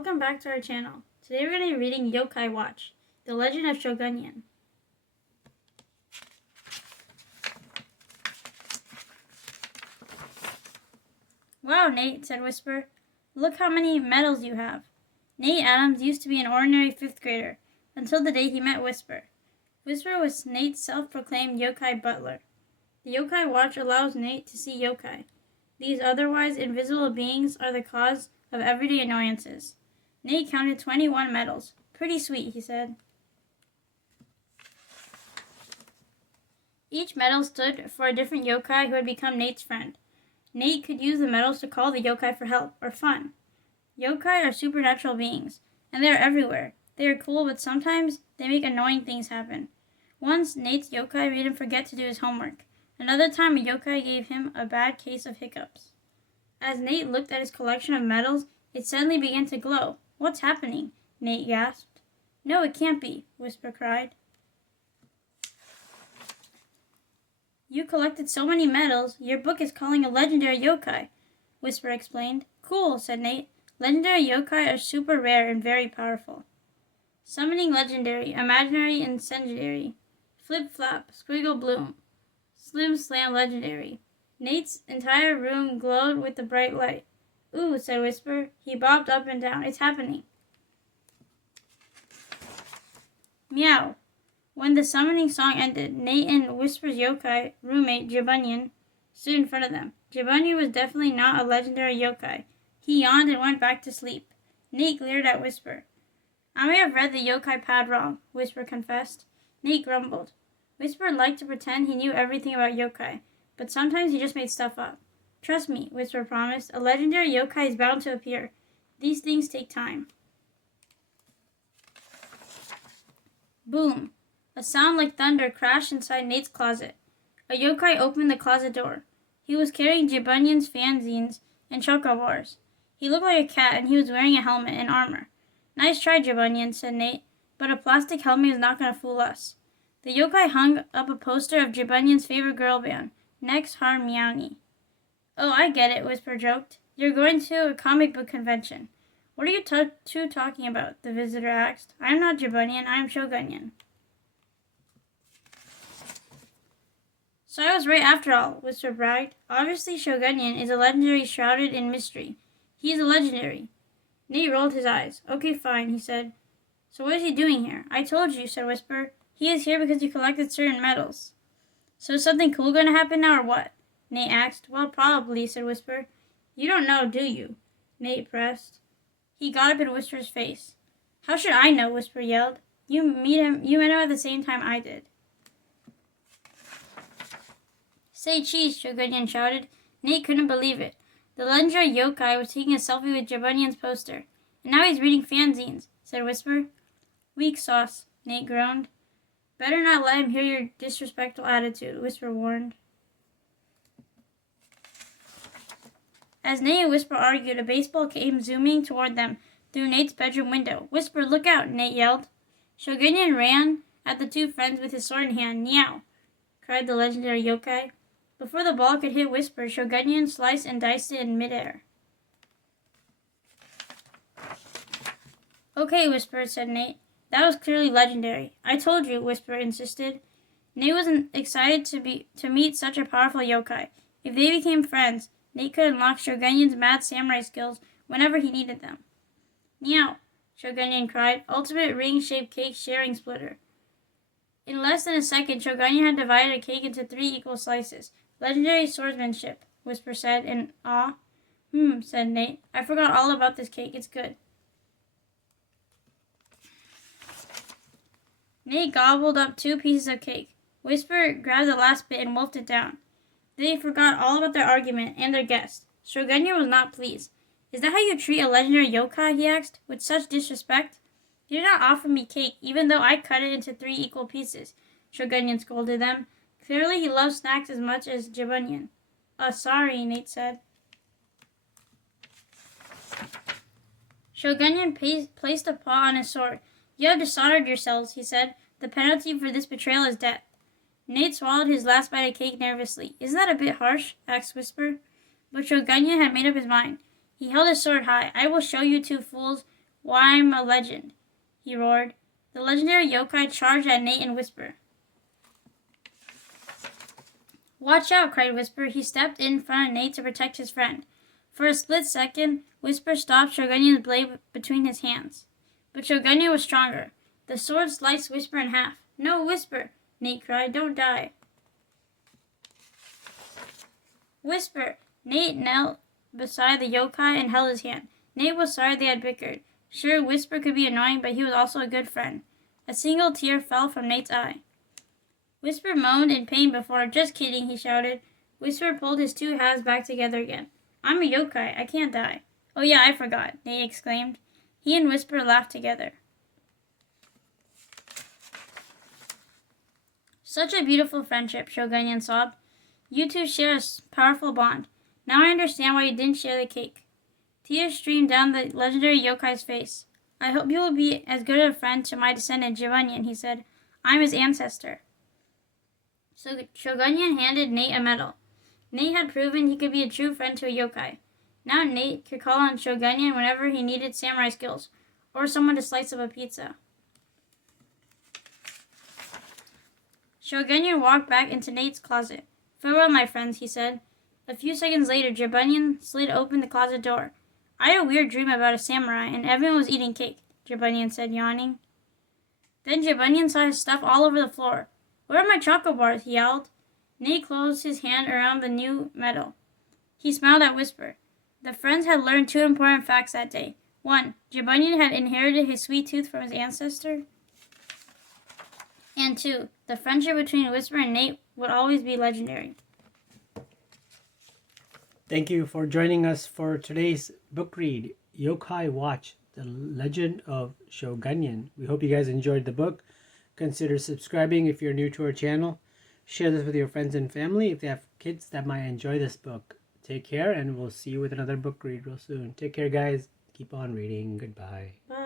Welcome back to our channel. Today we're going to be reading Yokai Watch, The Legend of Shogunyan. Wow, Nate, said Whisper. Look how many medals you have. Nate Adams used to be an ordinary 5th grader, until the day he met Whisper. Whisper was Nate's self-proclaimed yokai butler. The Yokai Watch allows Nate to see yokai. These otherwise invisible beings are the cause of everyday annoyances. Nate counted 21 medals. Pretty sweet, he said. Each medal stood for a different yokai who had become Nate's friend. Nate could use the medals to call the yokai for help or fun. Yokai are supernatural beings, and they are everywhere. They are cool, but sometimes they make annoying things happen. Once, Nate's yokai made him forget to do his homework. Another time, a yokai gave him a bad case of hiccups. As Nate looked at his collection of medals, it suddenly began to glow. What's happening? Nate gasped. No, it can't be, Whisper cried. You collected so many medals, your book is calling a legendary yokai, Whisper explained. Cool, said Nate. Legendary yokai are super rare and very powerful. Summoning legendary, imaginary, incendiary. Flip flap, squiggle bloom. Slim slam legendary. Nate's entire room glowed with the bright light. Ooh, said Whisper. He bobbed up and down. It's happening. Meow. When the summoning song ended, Nate and Whisper's yokai roommate, Shogunyan, stood in front of them. Shogunyan was definitely not a legendary yokai. He yawned and went back to sleep. Nate glared at Whisper. I may have read the yokai pad wrong, Whisper confessed. Nate grumbled. Whisper liked to pretend he knew everything about yokai, but sometimes he just made stuff up. Trust me, Whisper promised. A legendary yokai is bound to appear. These things take time. Boom. A sound like thunder crashed inside Nate's closet. A yokai opened the closet door. He was carrying Shogunyan's fanzines and chocobars. He looked like a cat, and he was wearing a helmet and armor. Nice try, Shogunyan, said Nate, but a plastic helmet is not going to fool us. The yokai hung up a poster of Shogunyan's favorite girl band, Next Harmony. Oh, I get it, Whisper joked. You're going to a comic book convention. What are you two talking about? The visitor asked. I'm not Shogunyan, I'm Shogunyan. So I was right after all, Whisper bragged. Obviously, Shogunyan is a legendary shrouded in mystery. He is a legendary. Nate rolled his eyes. Okay, fine, he said. So what is he doing here? I told you, said Whisper. He is here because you collected certain medals. So is something cool going to happen now or what? Nate asked. Well, probably, said Whisper. You don't know, do you? Nate pressed. He got up in Whisper's face. How should I know? Whisper yelled. You met him at the same time I did. Say cheese, Shogunyan shouted. Nate couldn't believe it. The legendary yokai was taking a selfie with Shogunyan's poster. And now he's reading fanzines, said Whisper. Weak sauce, Nate groaned. Better not let him hear your disrespectful attitude, Whisper warned. As Nate and Whisper argued, a baseball came zooming toward them through Nate's bedroom window. Whisper, look out, Nate yelled. Shogunyan ran at the two friends with his sword in hand. Meow, cried the legendary yokai. Before the ball could hit Whisper, Shogunyan sliced and diced it in midair. Okay, Whisper, said Nate. That was clearly legendary. I told you, Whisper insisted. Nate was excited to meet such a powerful yokai. If they became friends, Nate could unlock Shogunyan's mad samurai skills whenever he needed them. Meow, Shogunyan cried. Ultimate ring-shaped cake sharing splitter. In less than a second, Shogunyan had divided a cake into 3 equal slices. Legendary swordsmanship, Whisper said in awe. Said Nate. I forgot all about this cake. It's good. Nate gobbled up 2 pieces of cake. Whisper grabbed the last bit and wolfed it down. They forgot all about their argument and their guest. Shogunyan was not pleased. Is that how you treat a legendary yokai? He asked, with such disrespect. You did not offer me cake, even though I cut it into 3 equal pieces, Shogunyan scolded them. Clearly he loves snacks as much as Shogunyan. Sorry, Nate said. Shogunyan placed a paw on his sword. You have dishonored yourselves, he said. The penalty for this betrayal is death. Nate swallowed his last bite of cake nervously. Isn't that a bit harsh? Asked Whisper. But Shogunyan had made up his mind. He held his sword high. I will show you two fools Why, I'm a legend, he roared. The legendary yokai charged at Nate and Whisper. Watch out, cried Whisper. He stepped in front of Nate to protect his friend. For a split second, Whisper stopped Shogunyan's blade between his hands. But Shogunyan was stronger. The sword sliced Whisper in half. No, Whisper, Nate cried. Don't die. Whisper! Nate knelt beside the yokai and held his hand. Nate was sorry they had bickered. Sure, Whisper could be annoying, but he was also a good friend. A single tear fell from Nate's eye. Whisper moaned in pain before. Just kidding, he shouted. Whisper pulled his two halves back together again. I'm a yokai. I can't die. Oh yeah, I forgot, Nate exclaimed. He and Whisper laughed together. Such a beautiful friendship, Shogunyan sobbed. You two share a powerful bond. Now I understand why you didn't share the cake. Tears streamed down the legendary yokai's face. I hope you will be as good a friend to my descendant Shogunyan, he said. I'm his ancestor. So Shogunyan handed Nate a medal. Nate had proven he could be a true friend to a yokai. Now Nate could call on Shogunyan whenever he needed samurai skills, or someone to slice up a pizza. Shogunyan walked back into Nate's closet. Farewell, my friends, he said. A few seconds later, Shogunyan slid open the closet door. I had a weird dream about a samurai, and everyone was eating cake, Shogunyan said, yawning. Then Shogunyan saw his stuff all over the floor. Where are my chocolate bars? He yelled. Nate closed his hand around the new medal. He smiled at Whisper. The friends had learned two important facts that day. 1. Shogunyan had inherited his sweet tooth from his ancestor. And 2. The friendship between Whisper and Nate would always be legendary. Thank you for joining us for today's book read, Yokai Watch, The Legend of Shogunyan. We hope you guys enjoyed the book. Consider subscribing if you're new to our channel. Share this with your friends and family if they have kids that might enjoy this book. Take care, and we'll see you with another book read real soon. Take care, guys. Keep on reading. Goodbye. Bye.